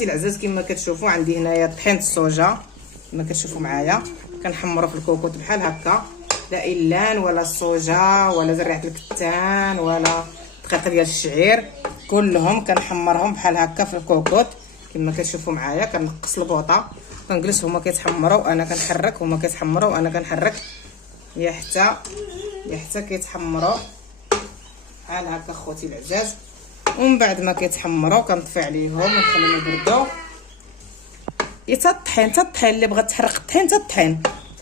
اخواتي العزاز كما كتشوفوا عندي هنايا طحينه الصوجا كما كتشوفوا معايا. كنحمروا في الكوكوط بحال هكا، لا إلان ولا الصوجا ولا زريعه الكتان ولا دقيق ديال الشعير، كلهم كنحمرهم بحال هكا في الكوكوط كما كتشوفوا معايا. كنقص البوطه كنجلس هما كيتحمروا وانا كنحرك، هما كيتحمروا وانا كنحرك يا حتى كيتحمروا بحال هكا اخوتي العزاز. ومن بعد ما كيتحمروا كنطفي عليهم ونخليهم يبردوا. حتى الطحين اللي بغات تحرق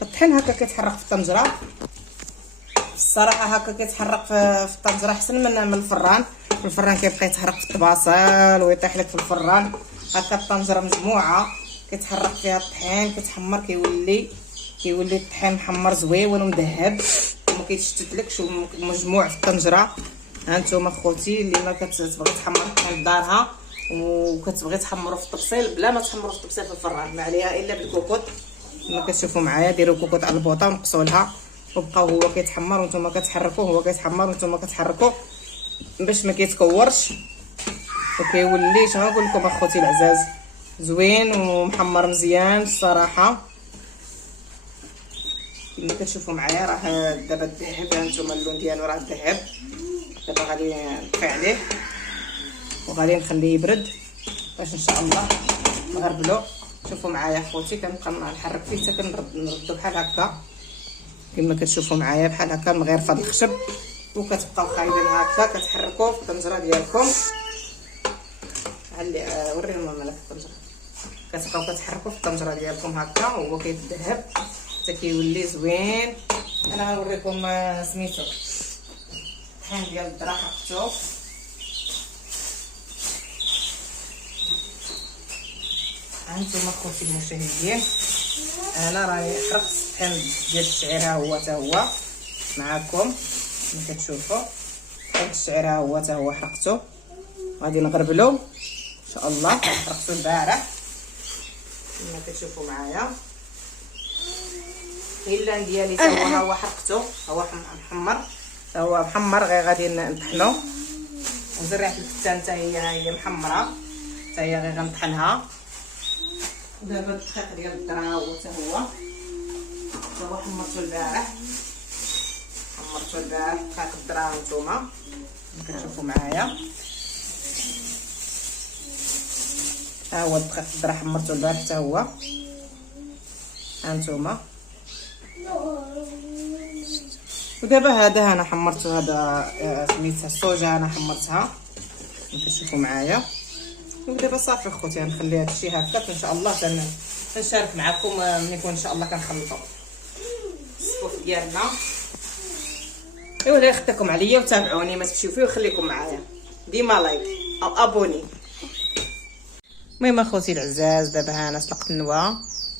الطحين هكا كيتحرق في الطنجره. الصراحه هكا كيتحرق في الطنجره احسن من الفران. في الفران كيبقى يتحرق في الطباصل ويطيح لك في الفران. هكا الطنجره مجموعه كيتحرق فيها الطحين كيتحمر، كيولي الطحين محمر زويون ومذهب وما كيتشتتلكش مجموع في الطنجره. هانتوما خوتي اللي ما كتبغي تحمر الطحين لدارها وكتبغي تحمروا في الطبسيل بلا ما تحمروا في الطبسيل في الفران، ما عليها الا بالكوكوط كما كتشوفوا معايا. ديروا الكوكوط على البوطه ونقصوا لها وبقاو هو كيتحمر وانتم كتحركوه، هو كيتحمر وانتم كتحركوا باش ما كيتكورش وكيولي شنو نقول لكم اخوتي العزاز زوين ومحمر مزيان الصراحه كما كتشوفوا معايا. راه دابا الذهب، هانتوما اللون ديالو راه الذهب. دابا غادي نطفي عليه وغادي نخليه يبرد باش ان شاء الله نغربلو. شوفوا معايا اخوتي كنبقى نحرك فيه حتى كنردو بحال هكا كما كتشوفوا معايا بحال هكا من غير فضل الخشب، وكتبقاو خايبين هكا كتحركوا في الطنجره ديالكم. علي وريهم مالك الطنجره، كتبقاو كتحركوا في الطنجره ديالكم هكا وهو كيتذهب حتى كيولي زوين. انا غنوريكم سميتو الطحين ديال الذره حطيتو. هانتوما خوتي المشاهدين انا راني حرقت الطحين ديال الشعير ها هو حتى هو معاكم كما كتشوفوا. طحين الشعير ها هو حتى هو حرقته، غادي نغربلو ان شاء الله. حرقته البارح كما كتشوفوا معايا. اللان ديالي حتى هو ها هو حرقته، هو محمر، هو محمر غير غادي نطحنو. وزريعه الكتان حتى هي محمره حتى هي غير غنطحنها. دابا الدقيق ديال الذره هو حتى هو حمرته البارح، دقيق الذره هانتوما كتشوفوا معايا. ها هو دقيق الذره حمرته البارح حتى هو هانتوما. ودابا هذا انا حمرته، هذا سميتها الصوجا انا حمرتها كما كتشوفوا معايا. ودابا صافي اخوتي غنخلي هادشي هكا ان شاء الله تنشارك معكم ملي يكون ان شاء الله كنخلطوا الصفوف ديالنا. ايوا اللي خدتكم عليا وتابعوني ما تمشيو فيه وخليكم معايا ديما لايك او ابوني. المهم اخوتي العزاز دابا ها انا سلقت النوا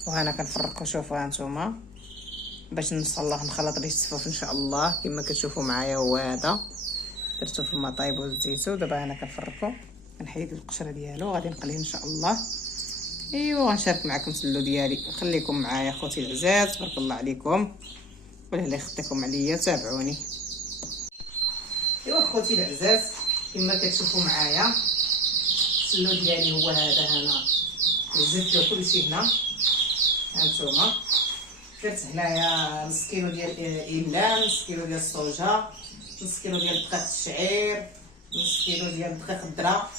وهنا كنفرقوا. شوفوا هانتوما باش ان شاء الله نخلط به الصفوف ان شاء الله كما كتشوفوا معايا. هو هذا درتو في الماء طايب وزيتو. دابا انا كنفرقو كنحيد القشره ديالو غادي نقليه ان شاء الله. ايوا غنشارك معكم السلو ديالي. خليكم معايا اخوتي العزاز، تبارك الله عليكم ولا اللي خدتكم عليا تابعوني. ايوا اخوتي العزاز كما كتشوفوا معايا السلو ديالي هو هذا. هنا زدت له كلشي هنا هانتوما. درت هنايا نص كيلو ديال اللان، نص كيلو ديال الصوجا، نص كيلو ديال دقيق الشعير، نص كيلو ديال دقيق الذره،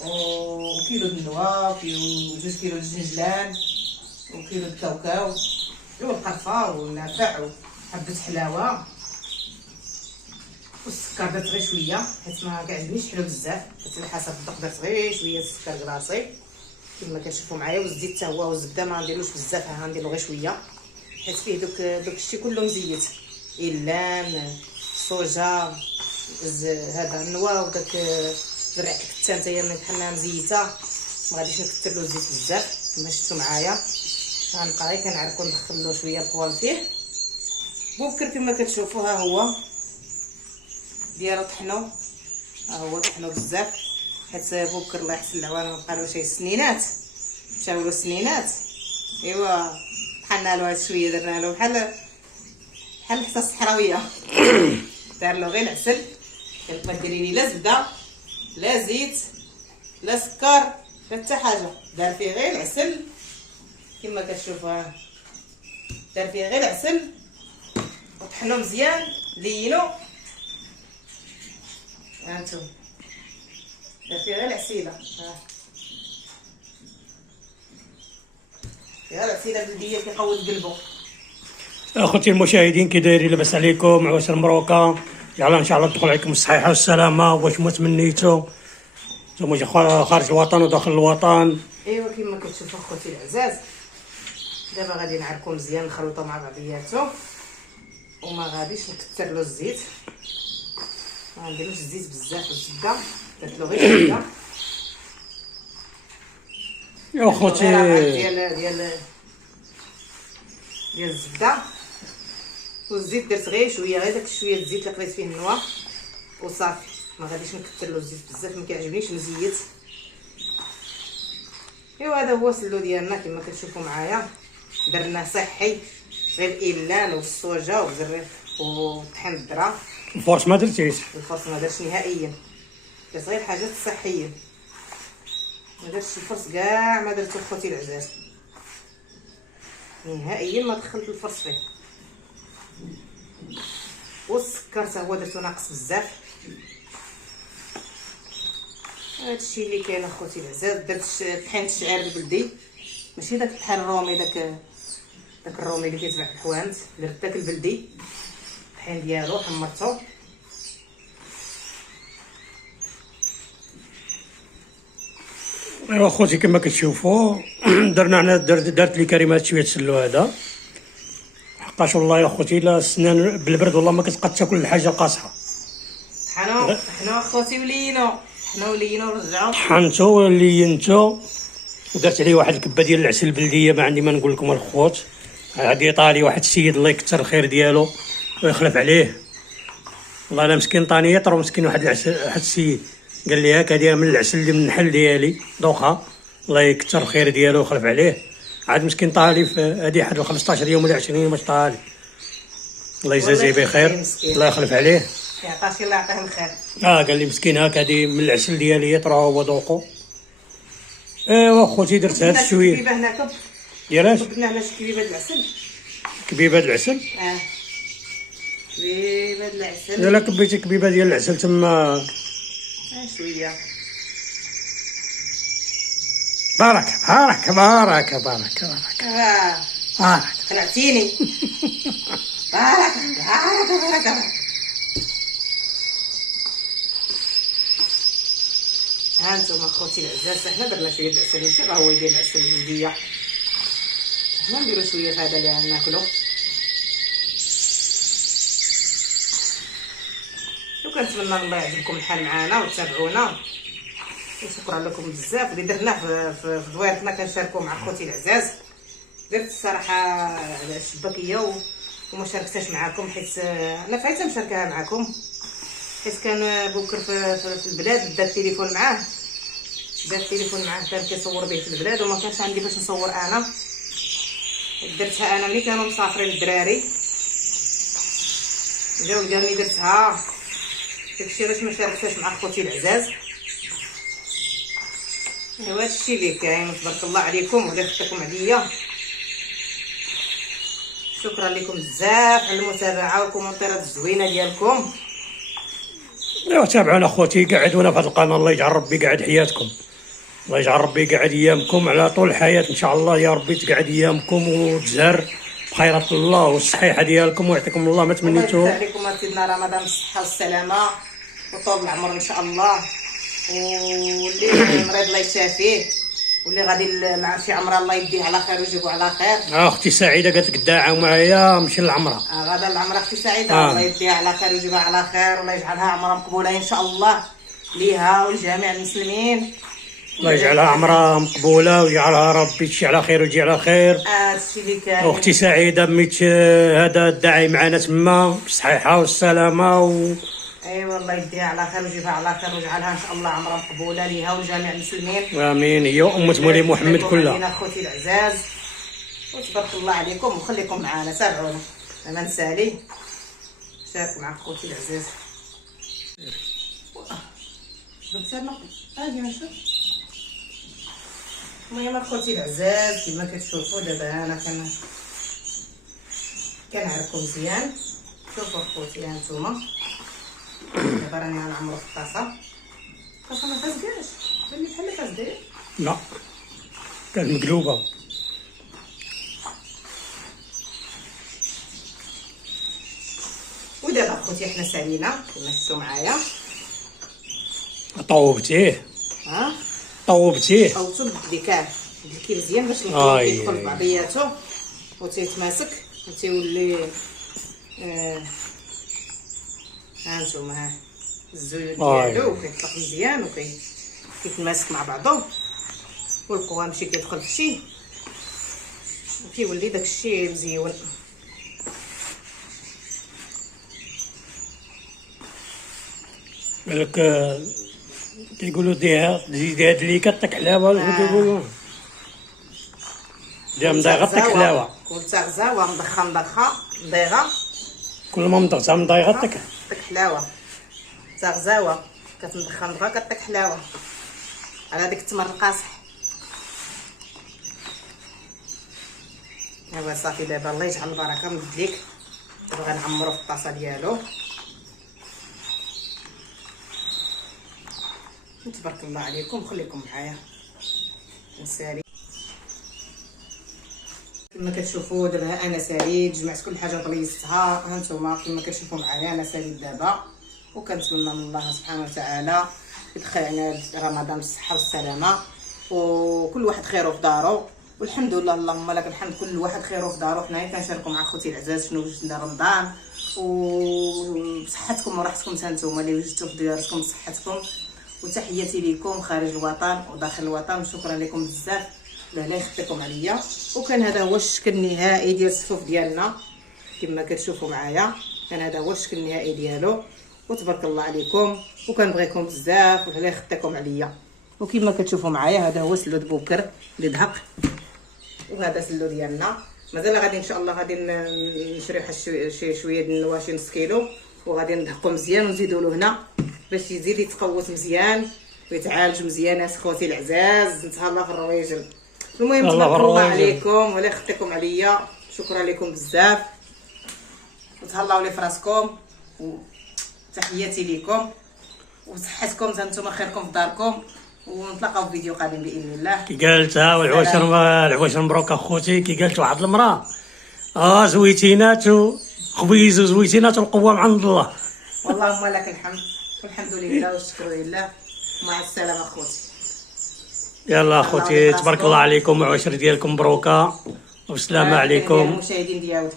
وكيلو د النوا، وجوج كيلو د الجنجلان، وكيلو د الكاوكاو والقرفه والنافع وحبه حلاوه والسكر. درت غير شويه حيت ما كيعجبنيش حلو بزاف، درت على حسب الذوق. درت غير شويه السكر كلاصي كما كتشوفوا معايا. والزيت حتى هو والزبده ما نديروش بزاف، ها نديرو غير شويه حيت فيه دوك الشيء كله مزيت. اللان، الصوجا، هذا النوا وداك زريعه الكتان حتى هي من بحالها مزيته. ما غاديش نكثر له الزيت بزاف كما شفتوا معايا. غنبقى غير كنعرفو ندخل له شويه القوام فيه. بوكر كما كتشوفوا ها هو ديالو طحنو، ها هو طحنو بزاف حيت بوكر الله يحسن العوان ما بقالوش شي سنينات، مشاو له سنينات. ايوا طحنا له هاد شويه، درنا له بحال حتى الصحراويه دار له غير العسل. كتبقى ديري لي لا زبده لا زيت لا سكر، حتى حاجه، دار فيه غير العسل كما كتشوفوا. دار فيه غير العسل وطحنو مزيان لينو. هانتوما دار فيه غير العسيله، فيها العسيله بلديه كيقود قلبو. اخوتي المشاهدين كي دايرين؟ لاباس عليكم؟ عواشر مبروكه، يلا ان شاء الله تدخل عليكم الصحيحه والسلامه. واش ما تمنيتو نتوما خارج الوطن وداخل الوطن؟ ايوا كما كتشوفوا اخوتي العزاز، دابا غادي نعركو مزيان نخلطو مع بعضياتو، وما غاديش نكثر له الزيت، ما نديروش الزيت بزاف والزبده، درت له غير الزبده. يا اخوتي ديال الزبده والزيت، درت غير شويه، غير داك شويه الزيت اللي قريت فيه النوا وصافي. ما غاديش نكثر له الزيت بزاف، ما كيعجبنيش مزيت. ايوا هذا هو السلو ديالنا كما كتشوفوا معايا. درناه صحي، غير الإيلان والصوجا والزريف وطحين الذره. الفرش ما درتيش؟ الفرص ما درتش نهائيا، درت غير حاجات صحيه، ما درتش الفرص كاع، ما درتو خوتي العزاز نهائيا، ما دخلت الفرص فيه. والسكر حتى هو درتو ناقص بزاف. هادشي اللي كاين اخوتي العزاز. درت طحين الشعير البلدي، ماشي داك الطحين الرومي، داك الرومي اللي كيتباع في الحوانت، درت داك البلدي الطحين ديالو حمرتو. ايوا اخوتي كما كتشوفوا درنا حنا درت لي كريمات شويه تسلو هذا، حقاش والله يا اخوتي الا السنان بالبرد والله ما كتبقى تاكل الحاجه القاصحه. طحنو اخوتي ولينو، ورجعو طحنتو ولينتو ودرت عليه واحد الكبه ديال العسل البلديه. ما عندي ما نقول لكم الخوت، هادي طالي واحد السيد الله يكثر الخير ديالو ويخلف عليه، والله انا مسكين طاني يطرو مسكين. واحد السيد قال لي هاك هادي من العسل اللي من النحل ديالي دوخها، الله يكثر الخير ديالو ويخلف عليه. عاد مسكين طالي في هادي واحد 15 يوم ولا 20 يوم باش طالي، الله يجازيه بخير، الله يخلف عليه، يعطاش الله يعطيه الخير. قال لي مسكين هاك هادي من العسل ديالي يطرا هو دوقو. ايوا خوتي درت هاد الشويه كبيبه هناك، ديالاش بدنا هنا شي كبيبه د العسل. كبيبه د العسل؟ كبيبه د العسل. الا كبيتي كبيبه ديال العسل تما شويه. بارك بارك بارك بارك بارك بارك خلعتيني. بارك بارك بارك بارك. هانتوما اخوتي العزاز، حنا درنا شويه د العسل، ماشي غير هو يدير العسل البلديه، حنا نديرو شويه في هذا اللي ناكلو. وكنتمنى الله يعجبكم الحال معنا وتتابعونا، وشكرا لكم بزاف. اللي درناه في دويرتنا كنشاركو مع خوتي العزاز. درت الصراحه على الشباكيه وما شاركتهاش معكم، حيت انا فايته نشاركها معكم، حيت كان بوكر في البلاد، دا التليفون معاه، كان كيصور به في البلاد وما كانش عندي باش نصور انا. درتها انا ملي كانوا مسافرين الدراري، جاو قالني درتها، داكشي علاش ما شاركتهاش مع خوتي العزاز. ايوا هادشي اللي كاين، تبارك الله عليكم والله يخطيكم عليا. شكرا لكم بزاف على المتابعه والكومنتات الزوينه ديالكم. ايوا تابعونا اخوتي، قعدونا في هذا القناه، الله يجعل ربي قاعد حياتكم، الله يجعل ربي قاعد ايامكم على طول الحياه ان شاء الله، يا ربي تقعد ايامكم وتزهر بخيرات الله والصحيحه ديالكم، ويعطيكم الله ما تمنيتو. الله يبارك عليكم سيدنا رمضان بالصحه والسلامه وطول العمر ان شاء الله، واللي مريض الله يشافيه، واللي غادي مع شي عمره الله يديه على خير ويجيبو على خير. اختي سعيده قالت لك داعه معايا نمشي للعمره. غدا العمره اختي سعيده، الله يديها على خير ويجيبها على خير، والله يجعلها عمره مقبوله ان شاء الله ليها ولجميع المسلمين. الله يجعلها عمره مقبوله ويجعلها ربي تمشي على خير ويجي على خير. هادشي اللي كاين. اختي سعيده ميت هذا الداعي معنا تما بالصحيحه والسلامه ايوا الله يديها على خير ويجيبها على خير ويجعلها ان شاء الله عمره مقبوله ليها ولجميع المسلمين. امين. هي امه مولي محمد كلها. انا اخوتي العزاز، وتبارك الله عليكم وخليكم معنا، تابعونا. انا نسالي شارك مع اخوتي العزاز. بنت سلمى هاجي نشوف المهم اخوتي العزاز كما كتشوفوا دابا انا كنعركو مزيان. شوفوا اخوتي ها نتوما دابا راني غنعمرو في الطاسه. الطاسه ما فازكاش بان بحال فازداير. لا كانت مقلوبه. ودابا اخوتي حنا سالينا كما شفتوا معايا. طوبتيه ها طوبتيه او تبديكاه ديكي مزيان باش أي. يدخل في بعضياتو وتيتماسك وتيولي ها نتوما ها الزيوت ديالو كيطلق مزيان كيتماسك مع بعضو والقوام شي كيدخل في شي وكيولي داكشي مزيون. بالك كيقولوا زيدي هاد اللي كتك حلاوه ولا كيقولوا دير مضيغه تك حلاوه. قلت غزاوه مضخه مضيغه كل ما مضغطه مضيغه تك حلاوه. غزاوه كتمضخه كتك حلاوه على ديك التمر القاصح. ايوا صافي دابا الله يجعل البركه نمد ليك. دابا غنعمرو في الطاسه ديالو. تبارك الله عليكم. خليكم معايا نسالي كما كتشوفوا. دابا انا ساليت جمعت كل حاجه طليستها. ها نتوما كما كتشوفوا معايا انا ساليت دابا. وكنتمنى من الله سبحانه وتعالى يدخل علينا رمضان بالصحه والسلامه وكل واحد خيره في دارو. والحمد لله اللهم لك الحمد كل واحد خيره في دارو. حنايا كنشاركوا مع خوتي العزاز شنو وجدنا رمضان وبصحتكم وراحتكم حتى نتوما اللي وجدتوا في دياركم بصحتكم. وتحياتي لكم خارج الوطن وداخل الوطن. شكرا لكم بزاف. الله يخليكم عليا. وكان هذا هو الشكل النهائي ديال الصفوف ديالنا كما كتشوفوا معايا. كان هذا هو الشكل النهائي ديالو وتبارك الله عليكم. وكنبغيكم بزاف والله يخليكم عليا. وكما كتشوفوا معايا هذا هو سلو بوكر اللي دهق. وهذا سلو ديالنا مازال غادي ان شاء الله غادي نشري واحد شي شويه ديال النواشي نص كيلو وغادي ندهقو مزيان ونزيدو له هنا باش يزيد يتقوت مزيان ويتعالج مزيان. يا خوتي العزاز نتهلا في الرويجل. المهم تبارك الله عليكم ولا يخليكم عليا. شكرا لكم بزاف وتهلاو لي فراسكم وتحياتي لكم وصحتكم نتوما خيركم في داركم. ونتلاقاو في فيديو قادم باذن الله. كي قالت العواش مبروك اخوتي. كي قالت واحد المراه زويتينات وخبيز وزويتينات والقوه من عند الله. اللهم لك الحمد والحمد لله والشكر لله. مع السلامه اخوتي. يلا اخوتي تبارك الله عليكم. وعشر ديالكم مبروكه والسلام عليكم المشاهدين ديالنا.